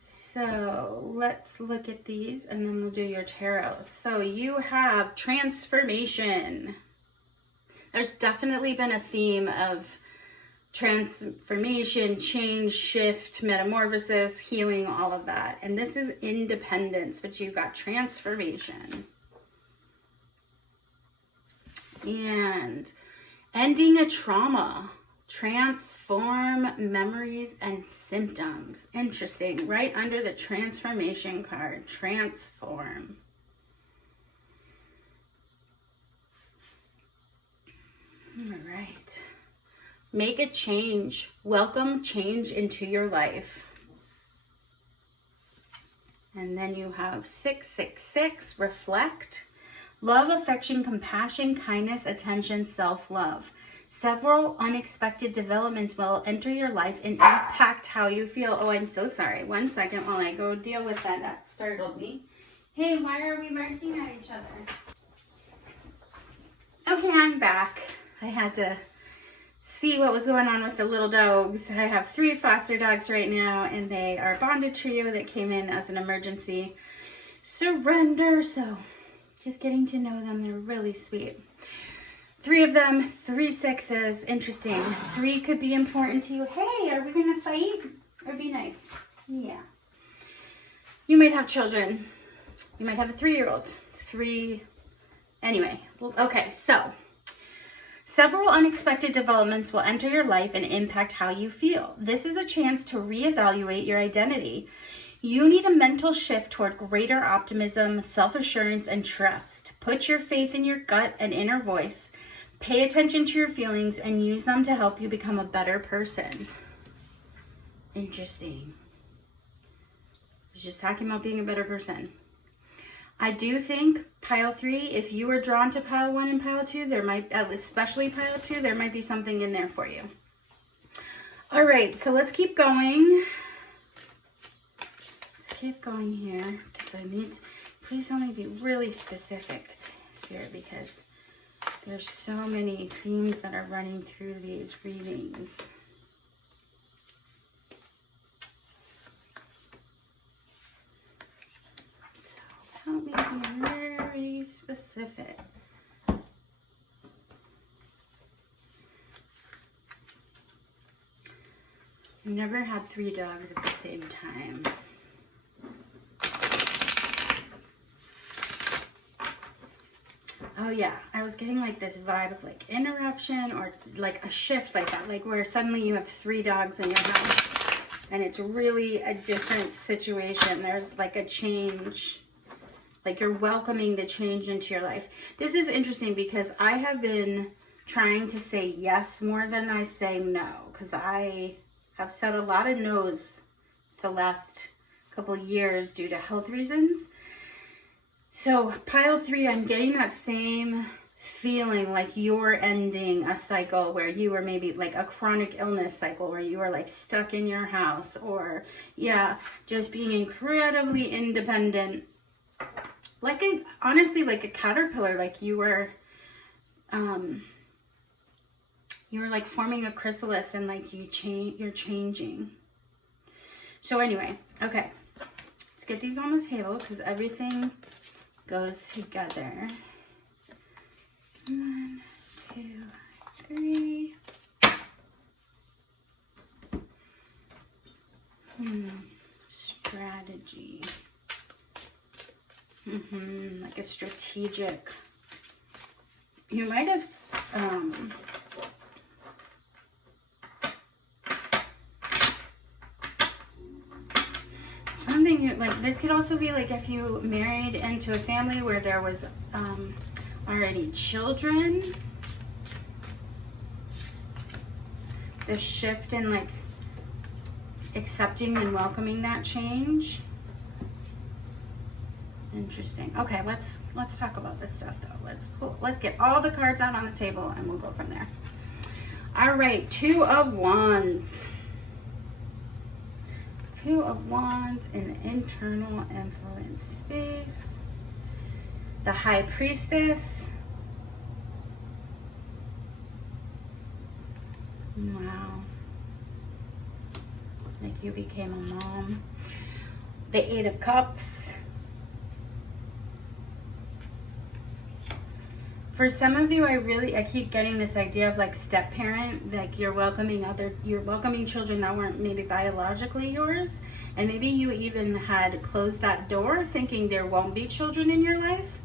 So let's look at these, and then we'll do your tarot. So you have transformation. There's definitely been a theme of transformation, change, shift, metamorphosis, healing, all of that. And this is independence, but you've got transformation. And ending a trauma. Transform memories and symptoms. Interesting. Right under the transformation card. Transform. All right. Make a change. Welcome change into your life. And then you have 666. Reflect. Love, affection, compassion, kindness, attention, self-love. Several unexpected developments will enter your life and impact how you feel. Oh, I'm so sorry. 1 second while I go deal with that. That startled me. Hey, why are we barking at each other? Okay, I'm back. I had to see what was going on with the little dogs. I have 3 foster dogs right now, and they are a bonded trio that came in as an emergency surrender. So just getting to know them. They're really sweet. 3 of them, 3 6s. Interesting. 3 could be important to you. Hey, are we going to fight or be nice? Yeah. You might have children. You might have a 3-year-old. 3. Anyway. Okay, so several unexpected developments will enter your life and impact how you feel. This is a chance to reevaluate your identity. You need a mental shift toward greater optimism, self-assurance, and trust. Put your faith in your gut and inner voice. Pay attention to your feelings and use them to help you become a better person. Interesting. I was just talking about being a better person. I do think pile 3, if you were drawn to pile 1 and pile 2, there might, especially pile 2, there might be something in there for you. All right, so let's keep going. Let's keep going here, because I need, please only be really specific here, because there's so many themes that are running through these readings. So help me be very specific. I've never had 3 dogs at the same time. Oh yeah, I was getting like this vibe of like interruption, or like a shift like that, like where suddenly you have 3 dogs in your house and it's really a different situation. There's like a change, like you're welcoming the change into your life. This is interesting because I have been trying to say yes more than I say no, because I have said a lot of no's the last couple years due to health reasons. So pile 3, I'm getting that same feeling like you're ending a cycle where you were maybe like a chronic illness cycle where you were like stuck in your house, or yeah, just being incredibly independent, like honestly like a caterpillar, like you were like forming a chrysalis, and like you're changing. So anyway, okay, let's get these on the table because everything goes together. 1, 2, 3. Strategy. Like a strategic. You might have something like this could also be like if you married into a family where there was already children. The shift in like accepting and welcoming that change. Interesting. Okay, let's talk about this stuff though. Let's get all the cards out on the table and we'll go from there. All right, 2 of Wands. 2 of Wands in the internal influence space. The High Priestess. Wow. Like you became a mom. The 8 of Cups. For some of you, I keep getting this idea of like step parent, like you're welcoming children that weren't maybe biologically yours, and maybe you even had closed that door thinking there won't be children in your life.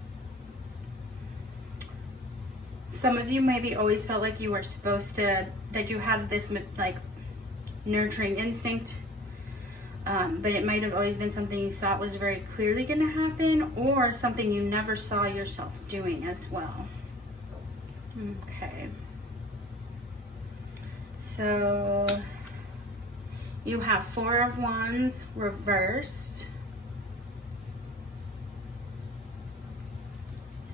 Some of you maybe always felt like you were supposed to, that you had this like nurturing instinct, but it might have always been something you thought was very clearly going to happen, or something you never saw yourself doing as well. Okay. So you have 4 of Wands reversed.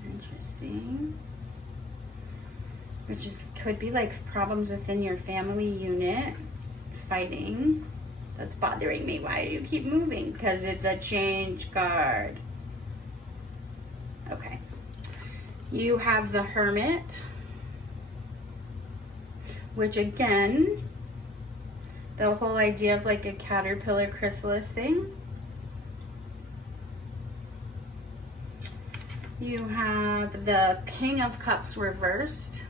Interesting. Which could be like problems within your family unit, fighting. That's bothering me. Why do you keep moving? Because it's a change card. Okay. You have the Hermit, which again, the whole idea of like a caterpillar chrysalis thing. You have the King of Cups reversed.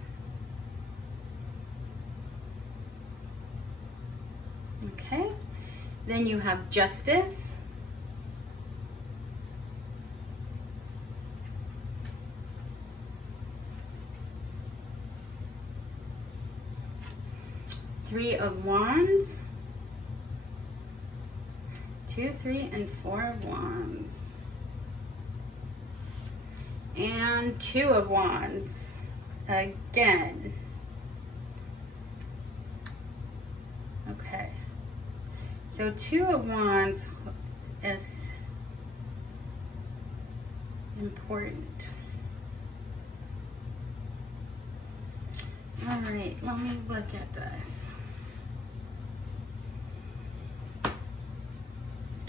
Okay. Then you have Justice. Three of Wands. 2, 3, and 4 of Wands. And 2 of Wands. Again. Okay. So 2 of Wands is important. All right, let me look at this.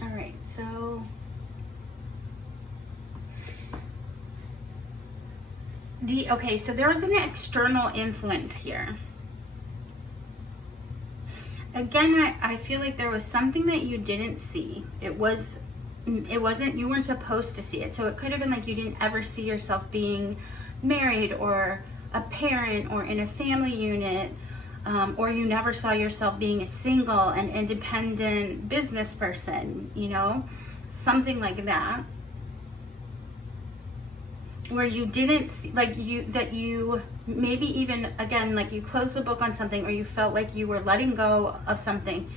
All right, so so there was an external influence here. Again, I feel like there was something that you didn't see. It wasn't, you weren't supposed to see it. So it could have been like you didn't ever see yourself being married or a parent or in a family unit, or you never saw yourself being a single and independent business person, you know, something like that. Where you didn't see, like you maybe even, again, like you closed the book on something, or you felt like you were letting go of something,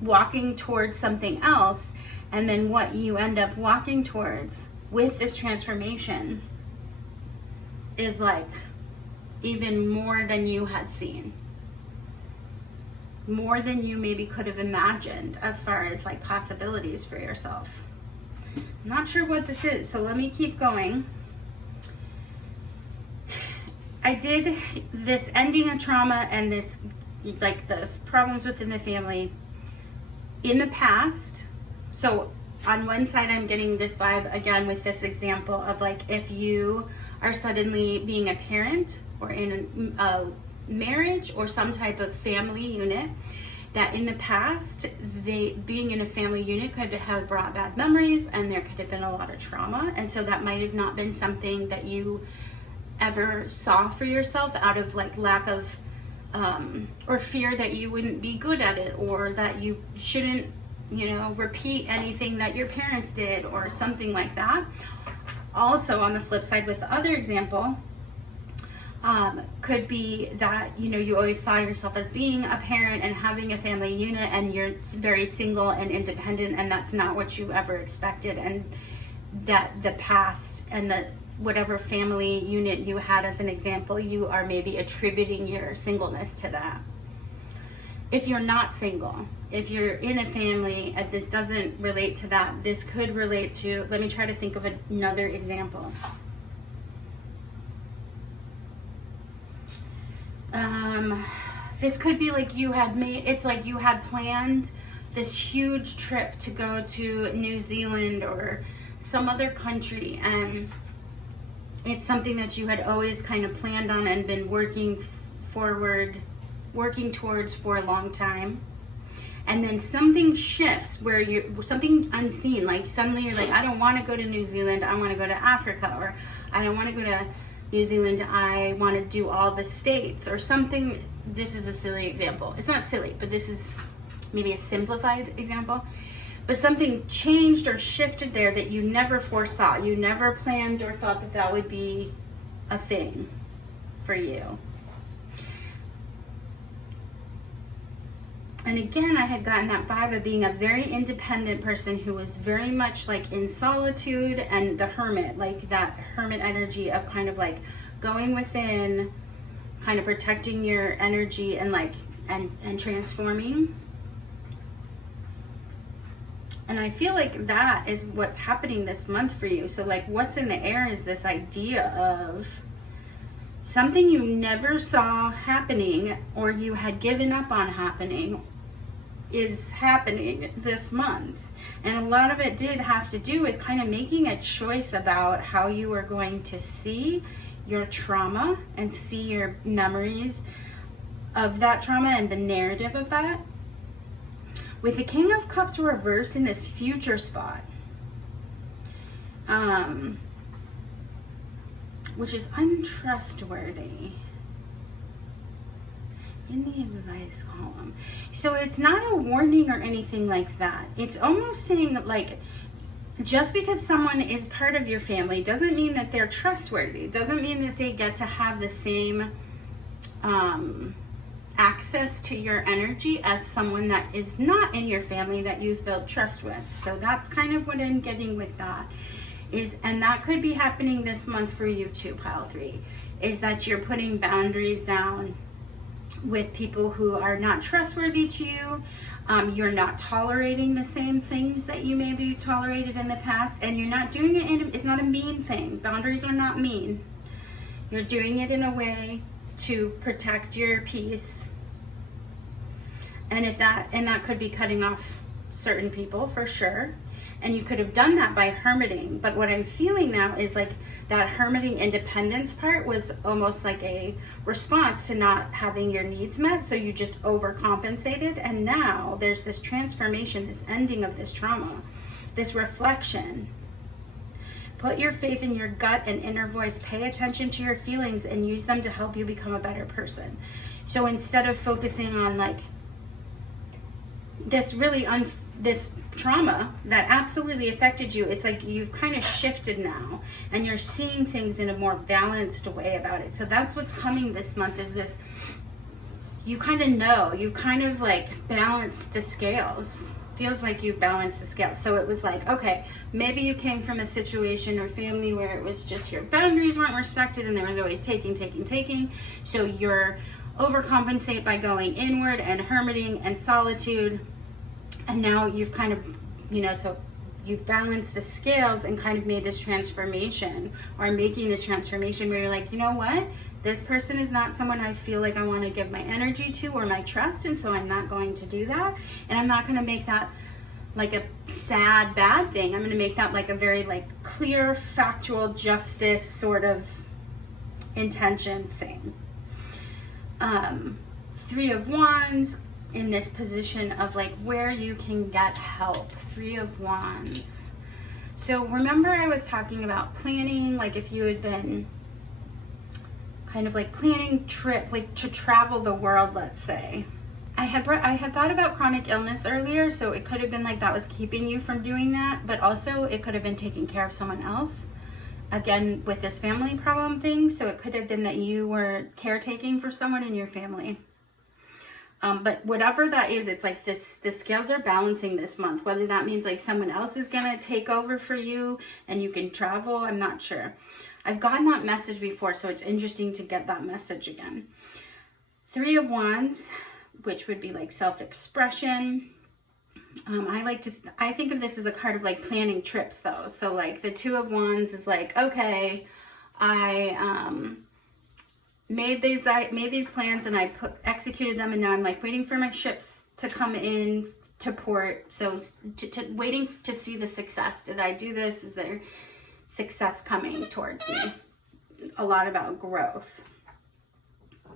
walking towards something else, and then what you end up walking towards with this transformation is like even more than you had seen, more than you maybe could have imagined as far as like possibilities for yourself. I'm not sure what this is, so let me keep going. I did this ending of trauma and this, like the problems within the family in the past. So on one side, I'm getting this vibe again with this example of like, if you are suddenly being a parent or in a marriage or some type of family unit, that in the past, being in a family unit could have brought bad memories, and there could have been a lot of trauma. And so that might have not been something that you ever saw for yourself out of like lack of or fear that you wouldn't be good at it, or that you shouldn't, you know, repeat anything that your parents did or something like that. Also on the flip side with the other example, could be that, you know, you always saw yourself as being a parent and having a family unit, and you're very single and independent, and that's not what you ever expected, and that the past and the whatever family unit you had as an example, you are maybe attributing your singleness to that. If you're not single, if you're in a family, if this doesn't relate to that, this could relate to, let me try to think of another example. This could be like you had it's like you had planned this huge trip to go to New Zealand or some other country, and it's something that you had always kind of planned on and been working towards for a long time. And then something shifts where something unseen, like suddenly you're like, I don't want to go to New Zealand, I want to go to Africa, or I don't want to go to New Zealand, I want to do all the states, or something. This is a silly example. It's not silly, but this is maybe a simplified example. But something changed or shifted there that you never foresaw. You never planned or thought that that would be a thing for you. And again, I had gotten that vibe of being a very independent person who was very much like in solitude and the hermit, like that hermit energy of kind of like going within, kind of protecting your energy and like, and transforming. And I feel like that is what's happening this month for you. So like what's in the air is this idea of something you never saw happening or you had given up on happening is happening this month. And a lot of it did have to do with kind of making a choice about how you are going to see your trauma and see your memories of that trauma and the narrative of that. With the King of Cups reversed in this future spot, which is untrustworthy in the advice column. So it's not a warning or anything like that. It's almost saying that like, just because someone is part of your family doesn't mean that they're trustworthy. Doesn't mean that they get to have the same access to your energy as someone that is not in your family that you've built trust with. So that's kind of what I'm getting with that is, and that could be happening this month for you too, pile 3, is that you're putting boundaries down with people who are not trustworthy to you. You're not tolerating the same things that you maybe tolerated in the past, and you're not doing it it's not a mean thing. Boundaries are not mean. You're doing it in a way to protect your peace. And that could be cutting off certain people for sure. And you could have done that by hermiting. But what I'm feeling now is like that hermiting independence part was almost like a response to not having your needs met. So you just overcompensated. And now there's this transformation, this ending of this trauma, this reflection. Put your faith in your gut and inner voice. Pay attention to your feelings and use them to help you become a better person. So instead of focusing on like this this trauma that absolutely affected you, it's like you've kind of shifted now and you're seeing things in a more balanced way about it. So that's what's coming this month is this, you kind of like balanced the scales. Feels like you balanced the scale. So it was like, okay, maybe you came from a situation or family where it was just your boundaries weren't respected and there was always taking. So you're overcompensate by going inward and hermiting and solitude. And now you've kind of, so you've balanced the scales and kind of made this transformation or making this transformation where you're like, you know what? This person is not someone I feel like I want to give my energy to or my trust, and so I'm not going to do that. And I'm not going to make that like a sad, bad thing. I'm going to make that like a very like clear, factual, justice sort of intention thing. 3 of Wands in this position of like where you can get help. 3 of Wands. So remember I was talking about planning, like if you had been kind of like planning trip, like to travel the world, let's say. I had thought about chronic illness earlier, so it could have been like that was keeping you from doing that, but also it could have been taking care of someone else. Again, with this family problem thing, so it could have been that you were caretaking for someone in your family. But whatever that is, it's like the scales are balancing this month. Whether that means like someone else is going to take over for you and you can travel, I'm not sure. I've gotten that message before, so it's interesting to get that message again. 3 of Wands, which would be like self-expression. I think of this as a card of like planning trips though. So like the 2 of Wands is like, okay, I made these plans and I executed them, and now I'm like waiting for my ships to come in to port. So waiting to see the success. Did I do this? Is there success coming towards me? A lot about growth.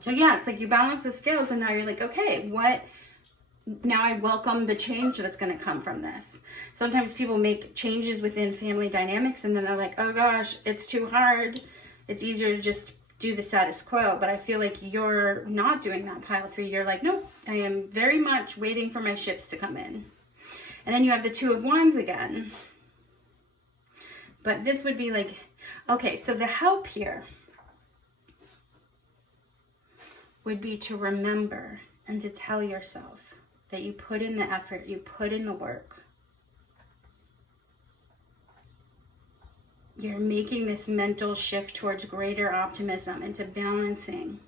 So yeah, it's like you balance the scales and now you're like, okay, now I welcome the change that's going to come from this. Sometimes people make changes within family dynamics and then they're like, oh gosh, it's too hard. It's easier to just do the status quo. But I feel like you're not doing that, pile 3. You're like, nope, I am very much waiting for my ships to come in. And then you have the 2 of Wands again. But this would be like, okay, so the help here would be to remember and to tell yourself that you put in the effort, you put in the work. You're making this mental shift towards greater optimism and to balancing.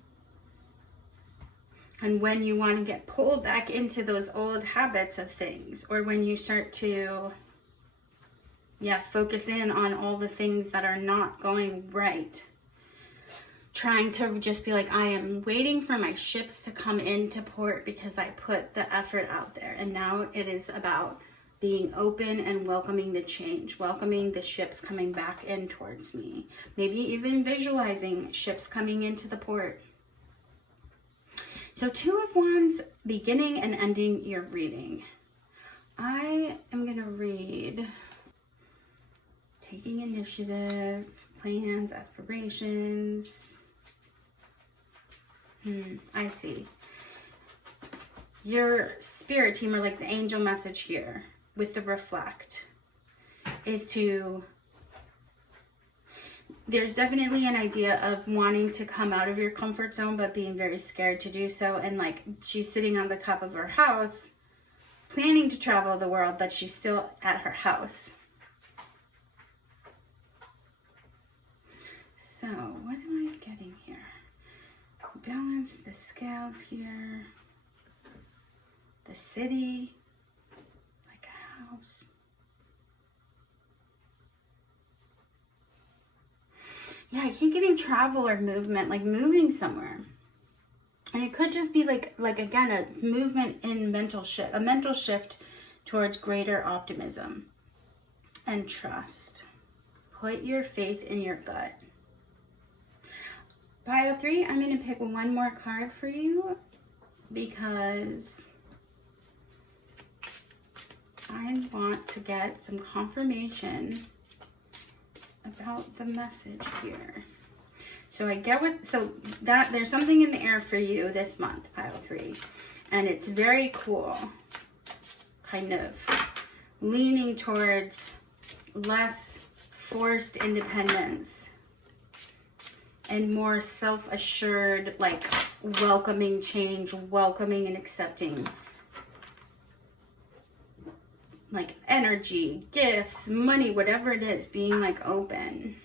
And when you want to get pulled back into those old habits of things, or when you start to, focus in on all the things that are not going right, trying to just be like, I am waiting for my ships to come into port because I put the effort out there. And now it is about being open and welcoming the change, welcoming the ships coming back in towards me. Maybe even visualizing ships coming into the port. So 2 of Wands, beginning and ending your reading. I am going to read taking initiative, plans, aspirations. I see. Your spirit team, or like the angel message here with the reflect, is to, there's definitely an idea of wanting to come out of your comfort zone, but being very scared to do so. And like she's sitting on the top of her house, planning to travel the world, but she's still at her house. So what am I getting here? Balance the scales here. The city, like a house. Yeah, I keep getting travel or movement, like moving somewhere. And it could just be like again, a movement in mental shift, a mental shift towards greater optimism and trust. Put your faith in your gut. Pile 3, I'm going to pick one more card for you because I want to get some confirmation about the message here. So that there's something in the air for you this month, pile 3, and it's very cool, kind of leaning towards less forced independence and more self-assured, like welcoming change, welcoming and accepting, like energy, gifts, money, whatever it is, being like open.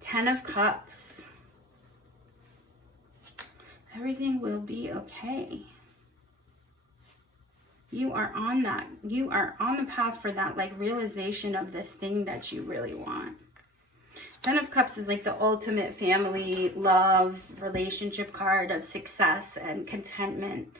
10 of Cups. Everything will be okay. You are on that. You are on the path for that like realization of this thing that you really want. Ten of Cups is like the ultimate family, love, relationship card of success and contentment.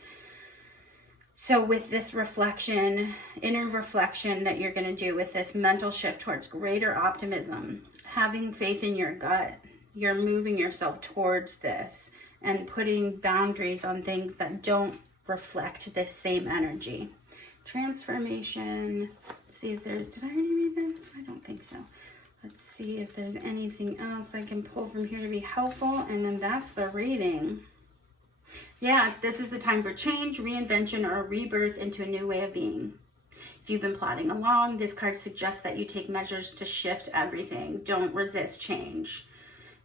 So with this reflection, inner reflection that you're going to do with this mental shift towards greater optimism, having faith in your gut, you're moving yourself towards this and putting boundaries on things that don't reflect this same energy. Transformation. Let's see if there's, did I already read this? I don't think so. Let's see if there's anything else I can pull from here to be helpful. And then that's the reading. Yeah, this is the time for change, reinvention, or rebirth into a new way of being. If you've been plodding along, this card suggests that you take measures to shift everything. Don't resist change.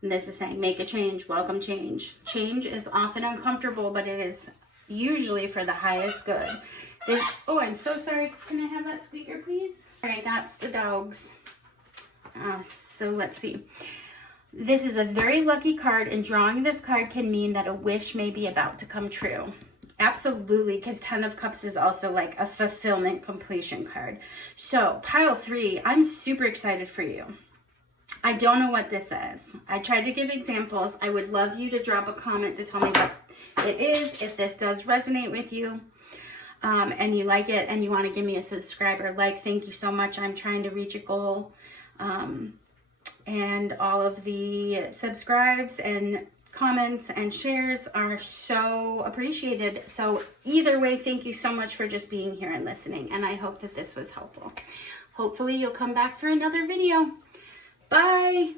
And this is saying, make a change, welcome change. Change is often uncomfortable, but it is usually for the highest good. Oh, I'm so sorry. Can I have that speaker, please? All right, that's the dogs. So let's see. This is a very lucky card, and drawing this card can mean that a wish may be about to come true. Absolutely, because 10 of Cups is also like a fulfillment completion card. So pile 3, I'm super excited for you. I don't know what this is. I tried to give examples. I would love you to drop a comment to tell me what it is, if this does resonate with you. And you like it and you want to give me a subscriber like, thank you so much. I'm trying to reach a goal. And all of the subscribes and comments and shares are so appreciated. So either way, thank you so much for just being here and listening. And I hope that this was helpful. Hopefully you'll come back for another video. Bye.